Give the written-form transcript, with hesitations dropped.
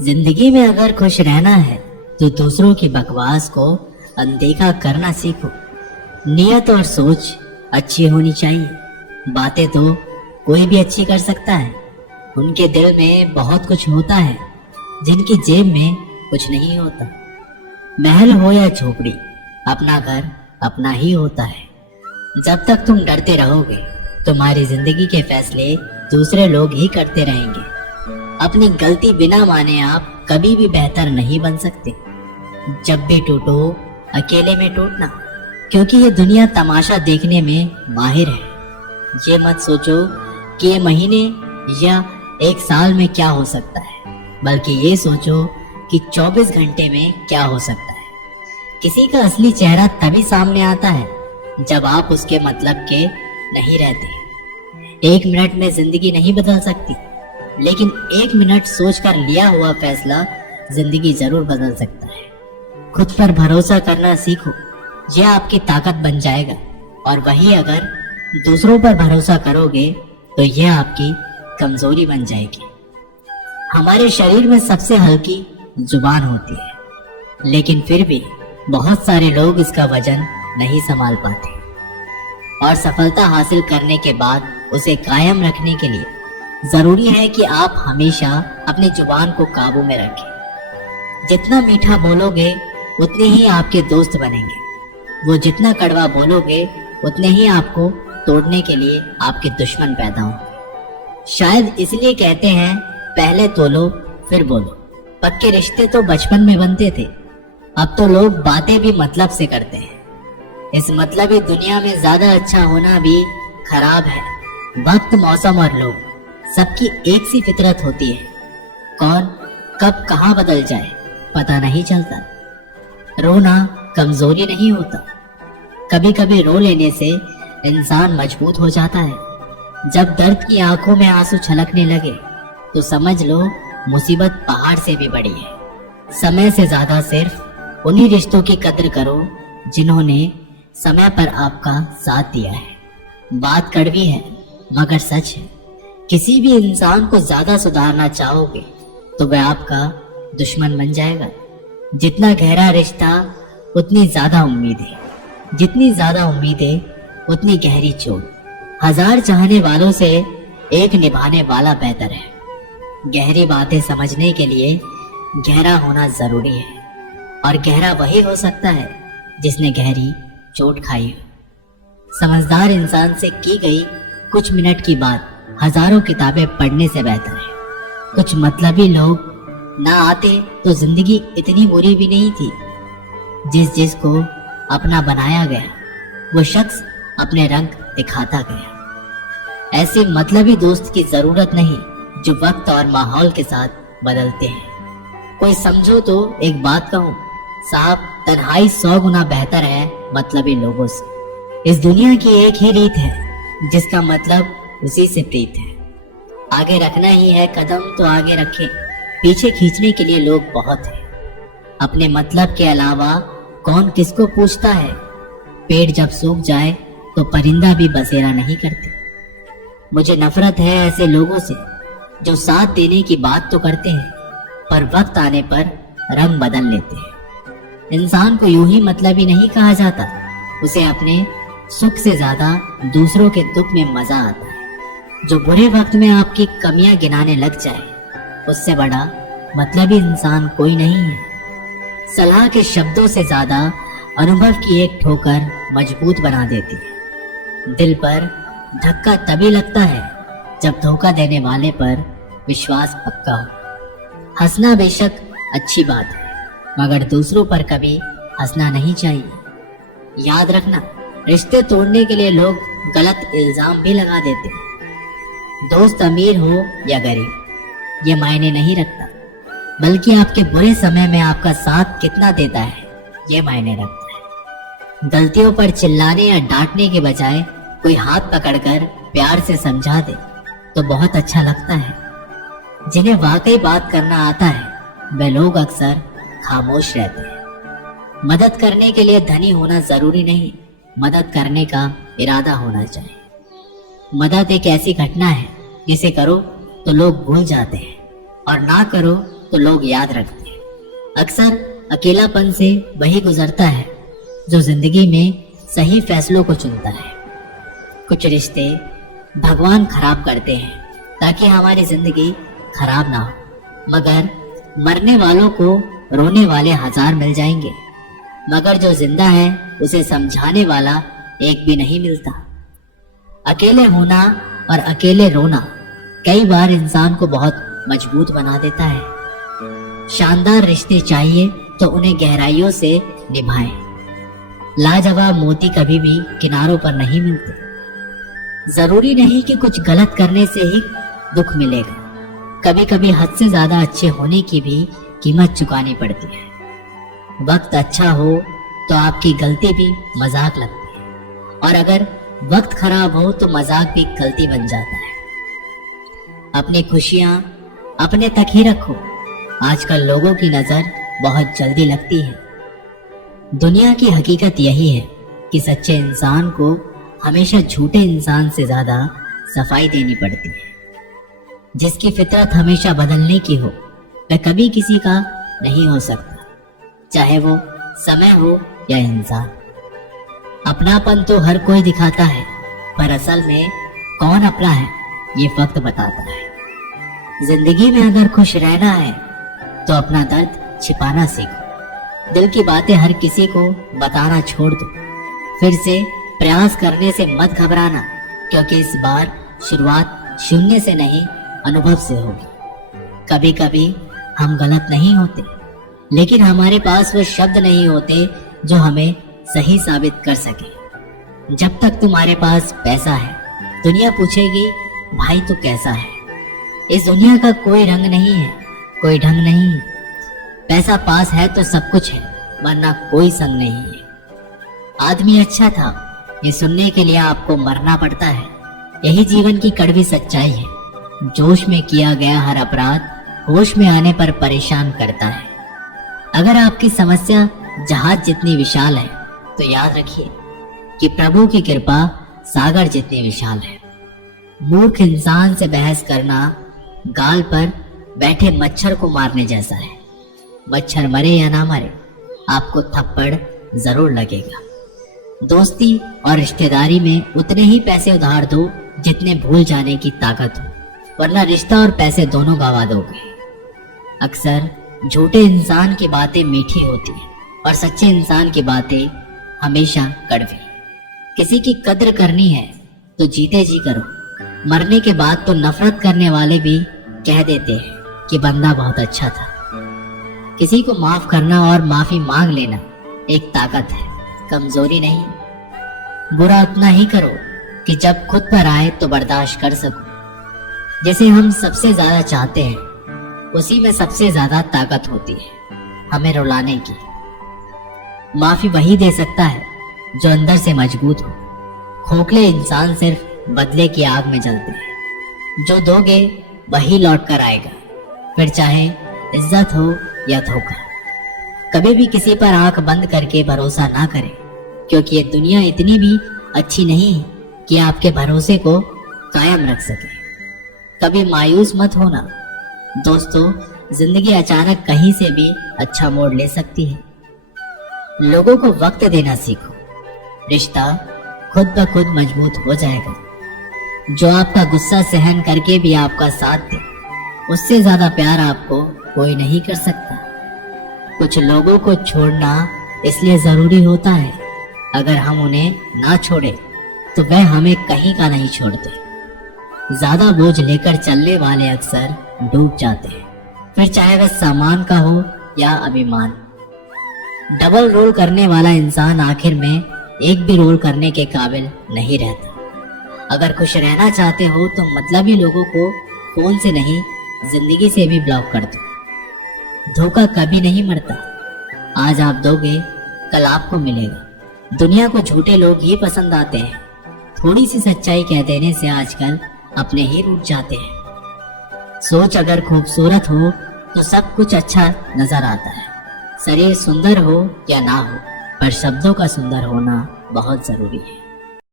जिंदगी में अगर खुश रहना है तो दूसरों की बकवास को अनदेखा करना सीखो। नियत और सोच अच्छी होनी चाहिए। बातें तो कोई भी अच्छी कर सकता है। उनके दिल में बहुत कुछ होता है जिनकी जेब में कुछ नहीं होता। महल हो या झोपड़ी, अपना घर अपना ही होता है। जब तक तुम डरते रहोगे तुम्हारी जिंदगी के फैसले दूसरे लोग ही करते रहेंगे। अपनी गलती बिना माने आप कभी भी बेहतर नहीं बन सकते। जब भी टूटो अकेले में टूटना, क्योंकि ये दुनिया तमाशा देखने में माहिर है। ये मत सोचो कि ये महीने या एक साल में क्या हो सकता है, बल्कि ये सोचो कि 24 घंटे में क्या हो सकता है। किसी का असली चेहरा तभी सामने आता है जब आप उसके मतलब के नहीं रहते। 1 मिनट में जिंदगी नहीं बदल सकती, लेकिन 1 मिनट सोचकर लिया हुआ फैसला जिंदगी जरूर बदल सकता है। खुद पर भरोसा करना सीखो, यह आपकी ताकत बन जाएगा। और वही अगर दूसरों पर भरोसा करोगे तो यह आपकी कमजोरी बन जाएगी। हमारे शरीर में सबसे हल्की जुबान होती है, लेकिन फिर भी बहुत सारे लोग इसका वजन नहीं संभाल पाते। और सफलता हासिल करने के बाद उसे कायम रखने के लिए जरूरी है कि आप हमेशा अपनी जुबान को काबू में रखें। जितना मीठा बोलोगे उतने ही आपके दोस्त बनेंगे। वो जितना कड़वा बोलोगे उतने ही आपको तोड़ने के लिए आपके दुश्मन पैदा होंगे। शायद इसलिए कहते हैं पहले तोलो फिर बोलो। पक्के रिश्ते तो बचपन में बनते थे, अब तो लोग बातें भी मतलब से करते हैं। इस मतलबी दुनिया में ज्यादा अच्छा होना भी खराब है। वक्त, मौसम और लोग सबकी एक सी फितरत होती है। कौन कब कहाँ बदल जाए पता नहीं चलता। रोना कमजोरी नहीं होता, कभी कभी रो लेने से इंसान मजबूत हो जाता है। जब दर्द की आंखों में आंसू छलकने लगे तो समझ लो मुसीबत पहाड़ से भी बड़ी है। समय से ज्यादा सिर्फ उन्हीं रिश्तों की कद्र करो जिन्होंने समय पर आपका साथ दिया है। बात कड़वी है मगर सच है। किसी भी इंसान को ज्यादा सुधारना चाहोगे तो वह आपका दुश्मन बन जाएगा। जितना गहरा रिश्ता उतनी ज्यादा उम्मीदें, जितनी ज्यादा उम्मीदें उतनी गहरी चोट। 1000 चाहने वालों से एक निभाने वाला बेहतर है। गहरी बातें समझने के लिए गहरा होना जरूरी है, और गहरा वही हो सकता है जिसने गहरी चोट खाई हो। समझदार इंसान से की गई कुछ मिनट की बात हजारों किताबें पढ़ने से बेहतर है। कुछ मतलबी लोग ना आते तो जिंदगी इतनी बुरी भी नहीं थी। जिसको अपना बनाया गया वो शख्स अपने रंग दिखाता गया। ऐसे मतलबी दोस्त की जरूरत नहीं जो वक्त और माहौल के साथ बदलते हैं। कोई समझो तो एक बात कहूँ साहब, तन्हाई 100 गुना बेहतर है मतलबी लोगों से। इस दुनिया की एक ही रीत है जिसका मतलब उसी से प्रीत है। आगे रखना ही है कदम तो आगे रखें, पीछे खींचने के लिए लोग बहुत हैं। अपने मतलब के अलावा कौन किसको पूछता है। पेड़ जब सूख जाए तो परिंदा भी बसेरा नहीं करते। मुझे नफरत है ऐसे लोगों से जो साथ देने की बात तो करते हैं पर वक्त आने पर रंग बदल लेते हैं। इंसान को यूं ही मतलबी नहीं कहा जाता, उसे अपने सुख से ज्यादा दूसरों के दुख में मजा आता है। जो बुरे वक्त में आपकी कमियां गिनाने लग जाए उससे बड़ा मतलबी इंसान कोई नहीं है। सलाह के शब्दों से ज्यादा अनुभव की एक ठोकर मजबूत बना देती है। दिल पर धक्का तभी लगता है जब धोखा देने वाले पर विश्वास पक्का हो। हंसना बेशक अच्छी बात है मगर दूसरों पर कभी हंसना नहीं चाहिए। याद रखना, रिश्ते तोड़ने के लिए लोग गलत इल्जाम भी लगा देते हैं। दोस्त अमीर हो या गरीब ये मायने नहीं रखता, बल्कि आपके बुरे समय में आपका साथ कितना देता है ये मायने रखता है। गलतियों पर चिल्लाने या डांटने के बजाय कोई हाथ पकड़कर प्यार से समझा दे तो बहुत अच्छा लगता है। जिन्हें वाकई बात करना आता है वे लोग अक्सर खामोश रहते हैं। मदद करने के लिए धनी होना जरूरी नहीं, मदद करने का इरादा होना चाहिए। मदद एक ऐसी घटना है जिसे करो तो लोग भूल जाते हैं और ना करो तो लोग याद रखते हैं। अक्सर अकेलापन से वही गुजरता है जो जिंदगी में सही फैसलों को चुनता है। कुछ रिश्ते भगवान खराब करते हैं ताकि हमारी जिंदगी खराब ना हो, मगर मरने वालों को रोने वाले हजार मिल जाएंगे, मगर जो जिंदा है उसे समझाने वाला एक भी नहीं मिलता। अकेले होना और अकेले रोना कई बार इंसान को बहुत मजबूत बना देता है। शानदार रिश्ते चाहिए तो उन्हें गहराइयों से निभाएं। लाजवाब मोती कभी भी किनारों पर नहीं मिलते। जरूरी नहीं कि कुछ गलत करने से ही दुख मिलेगा, कभी कभी हद से ज्यादा अच्छे होने की भी कीमत चुकानी पड़ती है। वक्त अच्छा हो तो आपकी गलती भी मजाक लगती है, और अगर वक्त खराब हो तो मजाक भी गलती बन जाता है। अपनी खुशियां अपने तक ही रखो। आजकल लोगों की नजर बहुत जल्दी लगती है। दुनिया की हकीकत यही है कि सच्चे इंसान को हमेशा झूठे इंसान से ज्यादा सफाई देनी पड़ती है। जिसकी फितरत हमेशा बदलने की हो वह कभी किसी का नहीं हो सकता, चाहे वो समय हो या इंसान। अपनापन तो हर कोई दिखाता है, पर असल में कौन अपना है ये वक्त बताता है। जिंदगी में अगर खुश रहना है तो अपना दर्द छिपाना सीखो। दिल की बातें हर किसी को बताना छोड़ दो। फिर से प्रयास करने से मत घबराना, क्योंकि इस बार शुरुआत शून्य से नहीं अनुभव से होगी। कभी कभी हम गलत नहीं होते, लेकिन हमारे पास वो शब्द नहीं होते जो हमें सही साबित कर सके। जब तक तुम्हारे पास पैसा है, दुनिया पूछेगी भाई तू कैसा है। इस दुनिया का कोई रंग नहीं है, कोई ढंग नहीं है। पैसा पास है तो सब कुछ है, वरना कोई संग नहीं है। आदमी अच्छा था ये सुनने के लिए आपको मरना पड़ता है। यही जीवन की कड़वी सच्चाई है। जोश में किया गया हर अपराध होश में आने पर परेशान करता है। अगर आपकी समस्या जहाज जितनी विशाल है तो याद रखिए कि प्रभु की कृपा सागर जितनी विशाल है। मूर्ख इंसान से बहस करना गाल पर बैठे मच्छर को मारने जैसा है। मच्छर मरे या ना मरे, आपको थप्पड़ जरूर लगेगा। दोस्ती और रिश्तेदारी में उतने ही पैसे उधार दो जितने भूल जाने की ताकत हो, वरना रिश्ता और पैसे दोनों गवा दोगे। अक्सर झूठे इंसान की बातें मीठी होती है और सच्चे इंसान की बातें हमेशा कड़वी। किसी की कद्र करनी है तो जीते जी करो। मरने के बाद तो नफरत करने वाले भी कह देते हैं कि बंदा बहुत अच्छा था। किसी को माफ करना और माफी मांग लेना एक ताकत है, कमजोरी नहीं। बुरा उतना ही करो कि जब खुद पर आए तो बर्दाश्त कर सको। जैसे हम सबसे ज्यादा चाहते हैं उसी में सबसे ज्यादा ताकत होती है हमें रुलाने की। माफी वही दे सकता है जो अंदर से मजबूत हो। खोखले इंसान सिर्फ बदले की आग में जलते हैं। जो दोगे वही लौट कर आएगा, फिर चाहे इज्जत हो या धोखा। कभी भी किसी पर आंख बंद करके भरोसा ना करें, क्योंकि ये दुनिया इतनी भी अच्छी नहीं है कि आपके भरोसे को कायम रख सके। कभी मायूस मत होना दोस्तों, जिंदगी अचानक कहीं से भी अच्छा मोड़ ले सकती है। लोगों को वक्त देना सीखो, रिश्ता खुद ब खुद मजबूत हो जाएगा। जो आपका गुस्सा सहन करके भी आपका साथ दे, उससे ज्यादा प्यार आपको कोई नहीं कर सकता। कुछ लोगों को छोड़ना इसलिए जरूरी होता है, अगर हम उन्हें ना छोड़े तो वह हमें कहीं का नहीं छोड़ते। ज्यादा बोझ लेकर चलने वाले अक्सर डूब जाते हैं, फिर चाहे वह सामान का हो या अभिमान। डबल रोल करने वाला इंसान आखिर में एक भी रोल करने के काबिल नहीं रहता। अगर खुश रहना चाहते हो तो मतलबी लोगों को फोन से नहीं जिंदगी से भी ब्लॉक कर दो। धोखा कभी नहीं मरता, आज आप दोगे कल आपको मिलेगा। दुनिया को झूठे लोग ही पसंद आते हैं। थोड़ी सी सच्चाई कह देने से आजकल अपने ही रूठ जाते हैं। सोच अगर खूबसूरत हो तो सब कुछ अच्छा नजर आता है। शरीर सुंदर हो या ना हो, पर शब्दों का सुंदर होना बहुत जरूरी है।